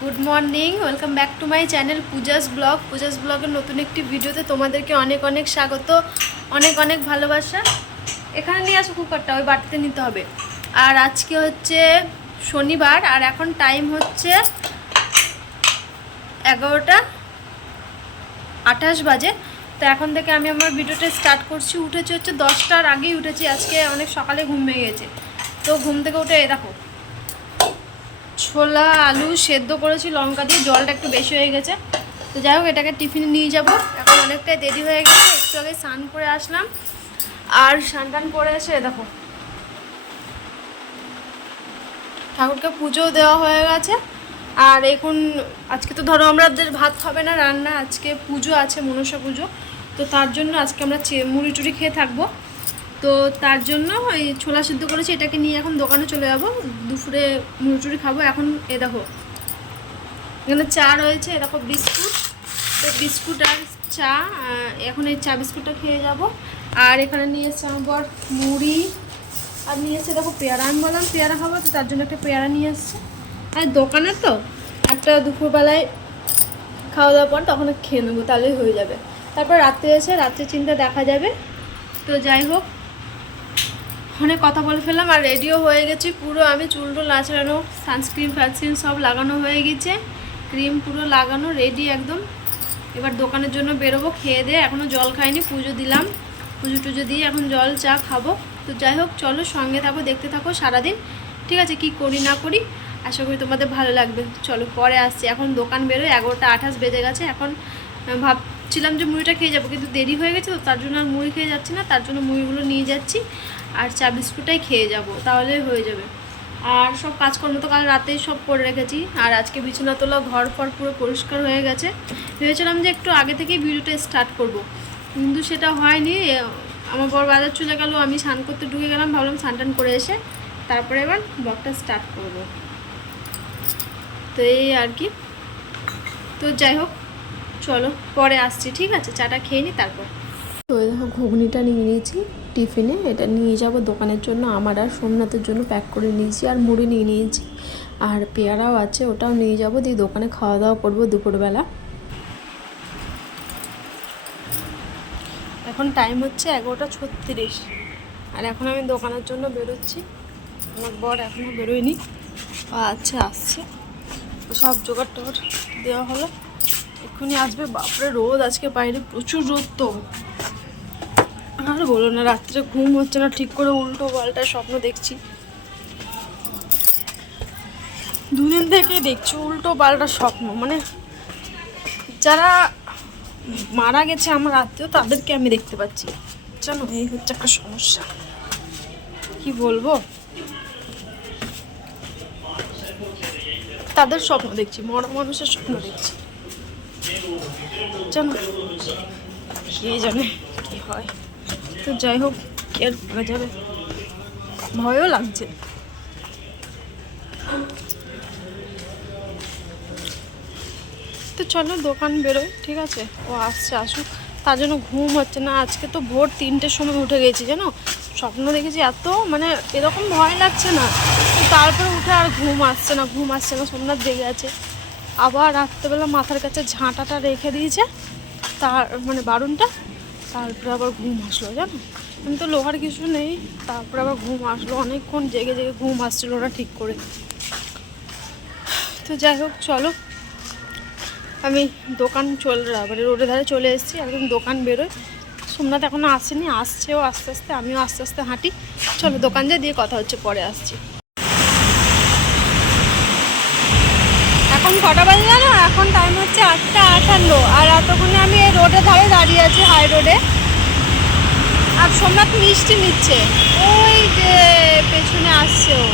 Good morning welcome back to my channel Puja's blog Puja's ব্লগের নতুন একটি ভিডিওতে তোমাদেরকে অনেক অনেক স্বাগত, অনেক অনেক ভালোবাসা। এখানে নিয়ে আসো কুকারটা, ওই বাটিতে নিতে হবে। আর আজকে হচ্ছে শনিবার, আর এখন টাইম হচ্ছে এগারোটা আঠাশ বাজে। তো এখন থেকে আমি আমার ভিডিওটা স্টার্ট করছি। উঠেছি হচ্ছে দশটার আগেই উঠেছি। আজকে অনেক সকালে ঘুম ভেঙে গেছে। তো ঘুম থেকে উঠে দেখো ছোলা, আলু সেদ্ধ করেছি, লঙ্কা দিয়ে, জলটা একটু বেশি হয়ে গেছে। তো যাই হোক, এটাকে টিফিনে নিয়ে যাব। এখন অনেকটাই দেরি হয়ে গেছে, একটু আগে স্নান করে আসলাম। আর স্নান টান করে এসে দেখো, ঠাকুরকে পুজোও দেওয়া হয়ে গেছে। আর এখন, আজকে তো ধরো আমাদের ভাত হবে না, রান্না, আজকে পুজো আছে, মনসা পুজো। তো তার জন্য আজকে আমরা মুড়ি টুড়ি খেয়ে থাকব। তো তার জন্য ওই ছোলা সিদ্ধ করেছি, এটাকে নিয়ে এখন দোকানে চলে যাব। দুপুরে মুড়ি খাব, এখন এ দেখো। এখানে চা রয়েছে, এ দেখো বিস্কুট। তো বিস্কুট আর চা এখন এই চা বিস্কুটটা খেয়ে যাব। আর এখানে নিয়ে এসছে আমার মুড়ি। আর নিয়ে এসছে দেখো পেয়ারা। আমি বললাম পেয়ারা খাব, তো তার জন্য একটা পেয়ারা নিয়ে এসছে। আর দোকানে তো একটা দুপুরবেলায় খাওয়া দাওয়ার পর তখন খেয়ে নেব, তাহলেই হয়ে যাবে। তারপর রাত্রে এসে রাত্রে চিন্তা দেখা যাবে। তো যাই হোক অনেক কথা বলে ফেললাম আর রেডিও হয়ে গেছি পুরো। আমি চুল টুল আঁচড়ানো সানস্ক্রিন ফ্যানস্ক্রিন সব লাগানো হয়ে গেছে। ক্রিম পুরো লাগানো রেডি একদম। এবার দোকানের জন্য বেরোবো খেয়ে দিয়ে এখনও জল খাইনি পুজো দিলাম। পুজো টুজো দিয়ে এখন জল চা খাব। তো যাই হোক চলো সঙ্গে থাকো দেখতে থাকো সারাদিন। ঠিক আছে কি করি না করি আশা করি তোমাদের ভালো লাগবে। চলো পরে আসছি। এখন দোকান বেরোয় এগারোটা আঠাশ বেজে গেছে। এখন আহ, ভাবছিলাম যে মুড়িটা খেয়ে যাব, কিন্তু দেরি হয়ে গেছে তো তার জন্য আর মুড়ি খেয়ে যাচ্ছি না, তার জন্য মুড়িগুলো নিয়ে যাচ্ছি আর চা বিস্কুটটাই খেয়ে যাব, তাহলে হয়ে যাবে। আর সব কাজকর্ম তো কাল রাতেই সব করে রেখেছি, আর আজকে বিছানা তোলা ঘর ফর পুরো পরিষ্কার হয়ে গেছে। ভেবেছিলাম যে একটু আগে থেকেই ভিডিওটা স্টার্ট করব, কিন্তু সেটা হয়নি। আমার বড় বাজার চলে গেল, আমি স্নান করতে ঢুকে গেলাম, ভাবলাম স্নান টান করে এসে তারপরে এবার ব্লগটা স্টার্ট করব। তো এই আর কি। তো যাই হোক চলো, পরে আসছি, ঠিক আছে? চাটা খেয়ে নিই তারপর। তো দেখো, ঘুগনিটা নিয়ে নিয়েছি টিফিনে, এটা নিয়ে যাব দোকানের জন্য, আমার আর সোমনাথের জন্য প্যাক করে নিয়েছি, আর মুড়ি নিয়ে নিয়েছি। আর পেয়ারাও আছে, ওটাও নিয়ে যাব, দিয়ে দোকানে খাওয়া দাওয়া করব দুপুরবেলা। এখন টাইম হচ্ছে এগারোটা ছত্রিশ। আর এখন আমি দোকানের জন্য বেরোচ্ছি। আমার বর এখনও বেরোয়নি। আচ্ছা আসছে। সব জোগাড় টোগাড় দেওয়া হলো। এক্ষুনি আসবে। বাপরে, রোদ আজকে বাইরে প্রচুর রোদ তো। আর বলো না, রাত্রে ঘুম হচ্ছে না, ঠিক করে উল্টো পাল্টা স্বপ্ন দেখছি। দুদিন থেকে দেখছি উল্টো পাল্টা স্বপ্ন মানে যারা মারা গেছে আমার আত্মীয়, তাদেরকে আমি দেখতে পাচ্ছি। জানো এই হচ্ছে একটা সমস্যা। কি বলব? তাদের স্বপ্ন দেখছি মরা মানুষের স্বপ্ন দেখছি। কে জানে কি হয়। তো যাই হোক ভয়ও লাগছে। তো চলো দোকান বেরোয় ঠিক আছে? ও আসছে, আসুক। তার জন্য ঘুম হচ্ছে না। আজকে তো ভোর তিনটের সময় উঠে গেছি, জানো? স্বপ্ন দেখেছি এত মানে এরকম ভয় লাগছে না। তারপরে উঠে আর ঘুম আসছে না, ঘুম আসছে না। সোমনাথ জেগে আছে। আবার রাত্রেবেলা মাথার কাছে ঝাঁটাটা রেখে দিয়েছে, তার মানে বারুনটা, তারপরে আবার ঘুম আসলো, জানো? আমি তো লোহার কিছু নেই, তারপরে আবার ঘুম আসলো, অনেকক্ষণ জেগে জেগে ঘুম আসছিল ওরা ঠিক করে। তো যাই হোক, চলো। আমি দোকান চল মানে রোডের ধারে চলে এসেছি, একদম দোকান বেরোয়। সোমনাথ এখনও আসেনি, আসছেও আস্তে আস্তে, আমিও আস্তে আস্তে হাঁটি। চলো দোকান যা দিয়ে কথা হচ্ছে, পরে আসছি। এখন কটা বাজে জানো? এখন টাইম হচ্ছে আটটা আটান্ন। আর এতক্ষণে আমি এই রোডের ধারে দাঁড়িয়ে আছি হাই রোডে আর সোমনাথ মিষ্টি নিচ্ছে। ওই যে পেছনে আসছে ও।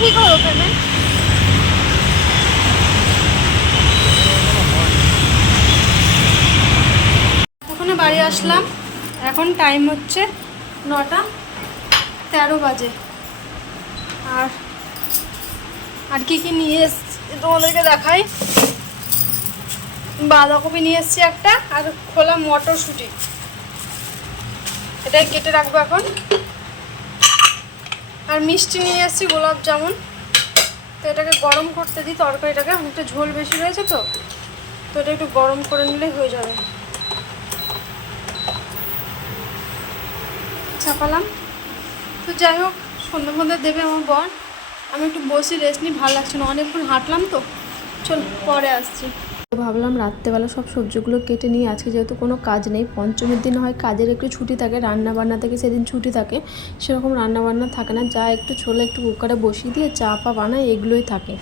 ঠিক হলো পেমেন্ট ওখানে বাড়ি আসলাম। এখন টাইম হচ্ছে নটা তেরো বাজে। আর আর কি কি নিয়ে এসছি তোমাদেরকে দেখাই। বাঁধাকপি নিয়ে এসছি একটা, আর খোলা মটরশুঁটি। এটাই কেটে রাখব এখন। আর মিষ্টি নিয়ে আসছি, গোলাপ জামুন। তো এটাকে গরম করতে দিই তরকারিটাকে, অনেকটা ঝোল বেশি রয়েছে তো। তো এটা একটু গরম করে নিলেই হয়ে যাবে। চাপালাম। তো যাই হোক, সন্ধ্যে ফন্ধ্যে দেবে আমার বর। আমি একটু বসি, রেস্ট নিই, ভালো লাগছে না। অনেকক্ষণ হাঁটলাম তো। চল, পরে আসছি। ভাবলাম রাত্রেবেলা সব সবজিগুলো কেটে নিয়ে, আজকে যেহেতু কোনো কাজ নেই, পঞ্চমীর দিন হয়, কাজের একটু ছুটি থাকে রান্না বান্না থেকে সেদিন ছুটি থাকে, সেরকম রান্না বান্না থাকে না, যা একটু ছোলে একটু কুকারে বসিয়ে দিয়ে চা পা বানায় এগুলোই থাকে।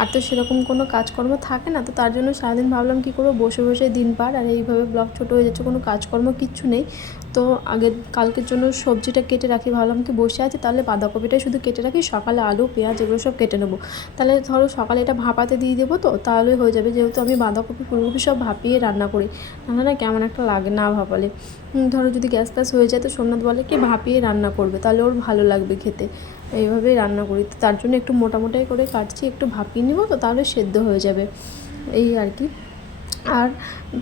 আর তো সেরকম কোনো কাজকর্ম থাকে না, তো তার জন্য সারাদিন ভাবলাম কি করব, বসে বসে দিন পার আর এইভাবে ব্লগ ছোটো হয়ে যাচ্ছে, কোনো কাজকর্ম কিচ্ছু নেই। তো আগে কালকের জন্য সবজিটা কেটে রাখি, ভাবলাম কি বসে আছে, তাহলে বাঁধাকপিটাই শুধু কেটে রাখি, সকালে আলু, পেঁয়াজ এগুলো সব কেটে নেব। তাহলে ধরো সকালে এটা ভাপাতে দিয়ে দেবো তো তাহলে হয়ে যাবে, যেহেতু আমি বাঁধাকপি, ফুলকপি সব ভাপিয়ে রান্না করি। নাহলে না কেমন একটা লাগে না ভাপালে। ধরো যদি গ্যাস ট্যাস হয়ে যায় তো সোমনাথ বলে কি ভাপিয়ে রান্না করবে, তাহলে ওর ভালো লাগবে খেতে। এইভাবেই রান্না করি, তো তার জন্য একটু মোটা মোটাই করে কাটছি, একটু ভাপিয়ে নিব তো তাহলে সেদ্ধ হয়ে যাবে। এই আর কি। আর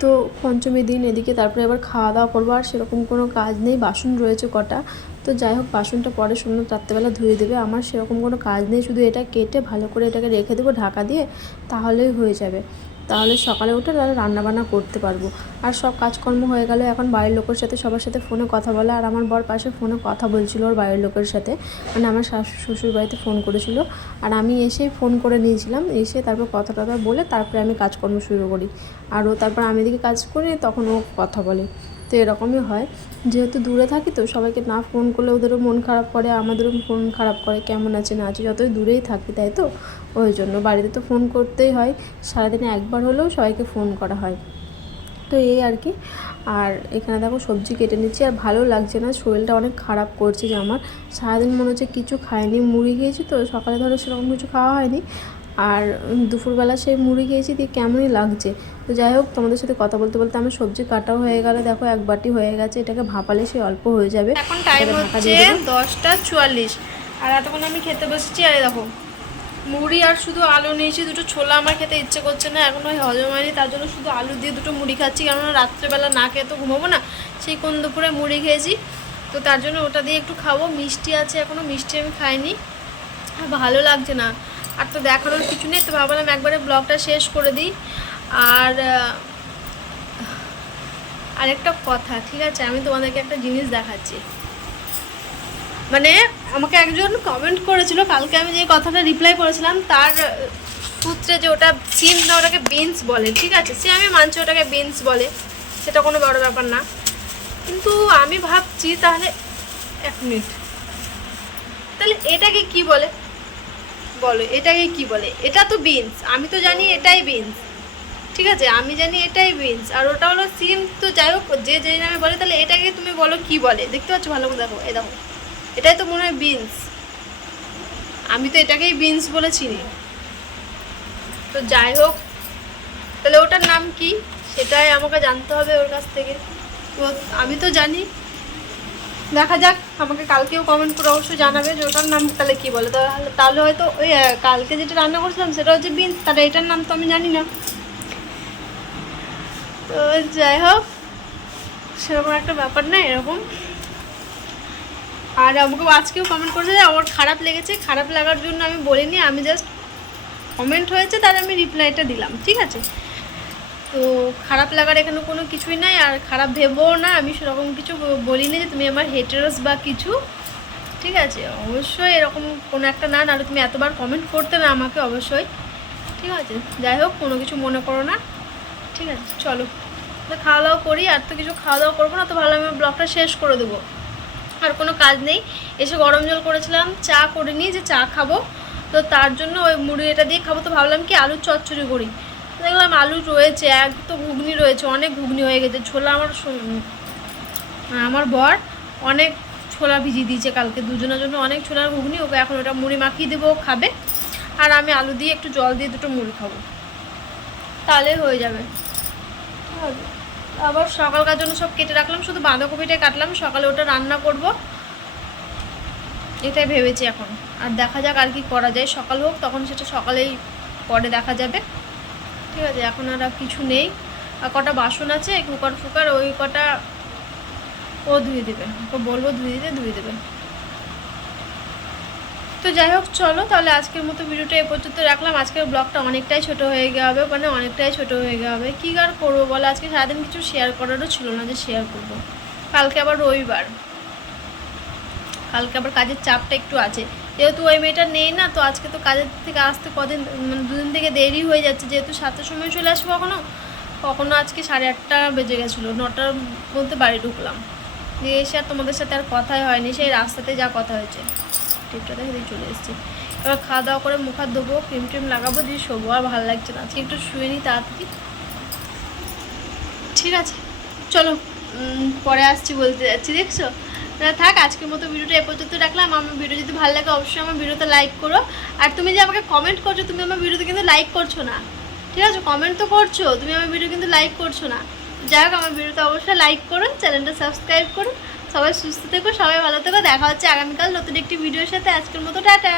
তো পঞ্চমী দিন এদিকে তারপরে আবার খাওয়া দাওয়া করব, আর সেরকম কোনো কাজ নেই, বাসন রয়েছে কটা। তো যাই হোক, বাসনটা পরে সুন্দর রাত্রেবেলা ধুয়ে দেবে। আমার সেরকম কোনো কাজ নেই, শুধু এটা কেটে ভালো করে এটাকে রেখে দেবো ঢাকা দিয়ে, তাহলেই হয়ে যাবে। তাহলে সকালে উঠে তাহলে রান্নাবান্না করতে পারব। আর সব কাজকর্ম হয়ে গেলে এখন বাড়ির লোকের সাথে সবার সাথে ফোনে কথা বলে। আর আমার বর পাশে ফোনে কথা বলছিল ওর বাড়ির লোকের সাথে। মানে আমার শাশু, শ্বশুর বাড়িতে ফোন করেছিল। আর আমি এসেই ফোন করে নিয়েছিলাম। এসে তারপর কথা টথা বলে তারপরে আমি কাজকর্ম শুরু করি। আর ও তারপর আমি এদিকে কাজ করি, তখন ও কথা বলে। তো এরকমই হয়। যেহেতু দূরে থাকি তো সবাইকে না ফোন করলে ওদেরও মন খারাপ করে, আমাদেরও মন খারাপ করে কেমন আছে না আছে, যতই দূরেই থাকি, তাই তো? ওই জন্য বাড়িতে তো ফোন করতেই হয়, সারাদিনে একবার হলেও সবাইকে ফোন করা হয়। তো এই আর কি। আর এখানে দেখো সবজি কেটে নিচ্ছি, আর ভালো লাগছে না, শরীরটা অনেক খারাপ করছে যে আমার। সারাদিন মনে হচ্ছে কিছু খাইনি, মুড়ি খেয়েছি তো, সকালে ধরো সেরকম কিছু খাওয়া হয়নি। আর দুপুরবেলা সেই মুড়ি খেয়েছি দিয়ে কেমনই লাগছে। তো যাই হোক তোমাদের সাথে কথা বলতে বলতে আমার সবজি কাটাও হয়ে গেল। দেখো এক বাটি হয়ে গেছে এটাকে ভাপালে সে অল্প হয়ে যাবে। এখন টাইম হচ্ছে দশটা চুয়াল্লিশ। আর এতক্ষণ আমি খেতে বসেছি আরে দেখো মুড়ি আর শুধু আলু নিয়েছি দুটো ছোলা আমার খেতে ইচ্ছে করছে না। এখন ওই হজম হয়নি তার জন্য শুধু আলু দিয়ে দুটো মুড়ি খাচ্ছি। কেননা রাত্রেবেলা না খেয়ে তো ঘুমাবো না সেই কোন দুপুরে মুড়ি খেয়েছি। তো তার জন্য ওটা দিয়ে একটু খাব। মিষ্টি আছে এখনও মিষ্টি আমি খাইনি। ভালো লাগছে না। আর তো দেখানোর কিছু নেই, তো ভাবলাম একবারে ব্লগটা শেষ করে দিই। আর আরেকটা কথা, ঠিক আছে, আমি তোমাদেরকে একটা জিনিস দেখাচ্ছি। মানে আমাকে একজন কমেন্ট করেছিল, কালকে আমি যে কথাটা রিপ্লাই করেছিলাম, তার সূত্রে যে ওটা সিম না, ওটাকে বিনস বলে, ঠিক আছে? সে আমি মানছি ওটাকে বিনস বলে, সেটা কোনো বড় ব্যাপার না। কিন্তু আমি ভাবছি তাহলে এক মিনিট তাহলে এটাকে কি বলে? বলো, এটাকে কি বলে? এটা তো বিনস আমি তো জানি এটাই বিনস ঠিক আছে, আমি জানি এটাই বিনস আর ওটা হলো সিম। তো যাই হোক, যে যে নামে বলে, তাহলে এটাকে তুমি বলো কি বলে? দেখতে পাচ্ছ? ভালো করে দেখো এ দেখো। এটাই তো মনে হয় বিনস আমি তো এটাকেই বিনস বলে চিনি। তো যাই হোক, তাহলে ওটার নাম কি? সেটাই আমাকে জানতে হবে ওর কাছ থেকে। তো আমি তো জানি দেখা যাক, আমাকে কালকেও কমেন্ট করে অবশ্যই জানাবে যে ওটার নাম তাহলে কি বলে। তাহলে তাহলে হয়তো ওই কালকে যেটা রান্না করছিলাম সেটা হচ্ছে বিনস, তাহলে এটার নাম তো আমি জানি না। তো যাই হোক, সেরকম একটা ব্যাপার না, এরকম। আর আমাকে আজকেও কমেন্ট করেছে ওর খারাপ লেগেছে, খারাপ লাগার জন্য আমি বলিনি, আমি জাস্ট কমেন্ট হয়েছে তার আমি রিপ্লাইটা দিলাম, ঠিক আছে? তো খারাপ লাগার এখানে কোনো কিছুই নাই, আর খারাপ ভেবো না, আমি সেরকম কিছু বলিনি যে তুমি আমার হেটারস বা কিছু। ঠিক আছে, অবশ্যই এরকম কোনো একটা না, নাহলে তুমি এতবার কমেন্ট করতে না আমাকে অবশ্যই। ঠিক আছে, যাই হোক, কোনো কিছু মনে করো না। ঠিক আছে, চলো। তো খাওয়া দাওয়া করি, আর তো কিছু খাওয়া দাওয়া করব না, তো ভালো, আমি ব্লগটা শেষ করে দেবো। আর কোনো কাজ নেই, এসে গরম জল করেছিলাম, চা করে নিই যে চা খাব। তো তার জন্য ওই মুড়ি এটা দিয়ে খাব, তো ভাবলাম কি আলুর চচ্চড়ি করি। দেখলাম আলু রয়েছে এক তো ঘুগনি রয়েছে, অনেক ঘুগনি হয়ে গেছে। ছোলা আমার আমার বর অনেক ছোলা ভিজিয়ে দিয়েছে কালকে দুজনের জন্য, অনেক ছোলার ঘুগনি, ওকে এখন ওটা মুড়ি মাখিয়ে দেবো খাবে। আর আমি আলু দিয়ে একটু জল দিয়ে দুটো মুড়ি খাব। তাহলে হয়ে যাবে। আবার সকালকার জন্য সব কেটে রাখলাম, শুধু বাঁধাকপিটাই কাটলাম, সকালে ওটা রান্না করব। এটাই ভেবেছি এখন। আর দেখা যাক আর কি করা যায়। সকাল হোক, তখন সেটা সকালেই পরে দেখা যাবে। ঠিক আছে, এখন আর কিছু নেই। আর কটা বাসন আছে কুকার ফুকার, ওই কটা ও ধুয়ে দেবে। ওকে বলব ধুয়ে দিতে, ধুয়ে দেবে। তো যাই হোক, চলো তাহলে আজকের মতো ভিডিওটা এ পর্যন্ত রাখলাম। আজকের ব্লগটা অনেকটাই ছোট হয়ে যাবে মানে অনেকটাই ছোট হয়ে যাবে কী আর করব বলো? আজকে সারাদিন কিছু শেয়ার করারও ছিল না যে শেয়ার করব। কালকে আবার রবিবার। কালকে আবার কাজের চাপটা একটু আছে। যেহেতু ওই মেয়েটা নেই না, তো আজকে তো কাজের থেকে আসতে কদিন মানে দুদিন থেকে দেরি হয়ে যাচ্ছে। যেহেতু সাতটার সময় চলে আসব কখনো কখনো আজকে সাড়ে আটটা বেজে গেছিল, নটার মধ্যে বাড়ি ঢুকলাম। দিয়ে এসে আর তোমাদের সাথে আর কথাই হয়নি, সেই রাস্তাতে যা কথা হয়েছে। টিপটা দেখে দিয়ে চলে এসেছি। এবার খাওয়া দাওয়া করে মুখ হাত ধোবো, ক্রিম ট্রিম লাগাবো, দিয়ে শোবো, আর ভালো লাগছে না। আজকে একটু শুয়ে নিই তাড়াতাড়ি। ঠিক আছে, চলো পরে আসছি বলতে যাচ্ছি, দেখছ? না, থাক, আজকের মতো ভিডিওটা এ পর্যন্ত রাখলাম। আমার ভিডিও যদি ভালো লাগে, অবশ্যই আমার ভিডিওতে লাইক করো। আর তুমি যে আমাকে কমেন্ট করছ, তুমি আমার ভিডিওতে কিন্তু লাইক করছ না। ঠিক আছে? কমেন্ট তো করছ, তুমি আমার ভিডিও কিন্তু লাইক করছ না। যাই হোক আমার ভিডিওতে অবশ্যই লাইক করুন চ্যানেলটা সাবস্ক্রাইব করুন সবাই সুস্থ থেকো, সবাই ভালো থেকো। দেখা হচ্ছে আগামীকাল নতুন একটি ভিডিওর সাথে। আজকের মতো, টাটা!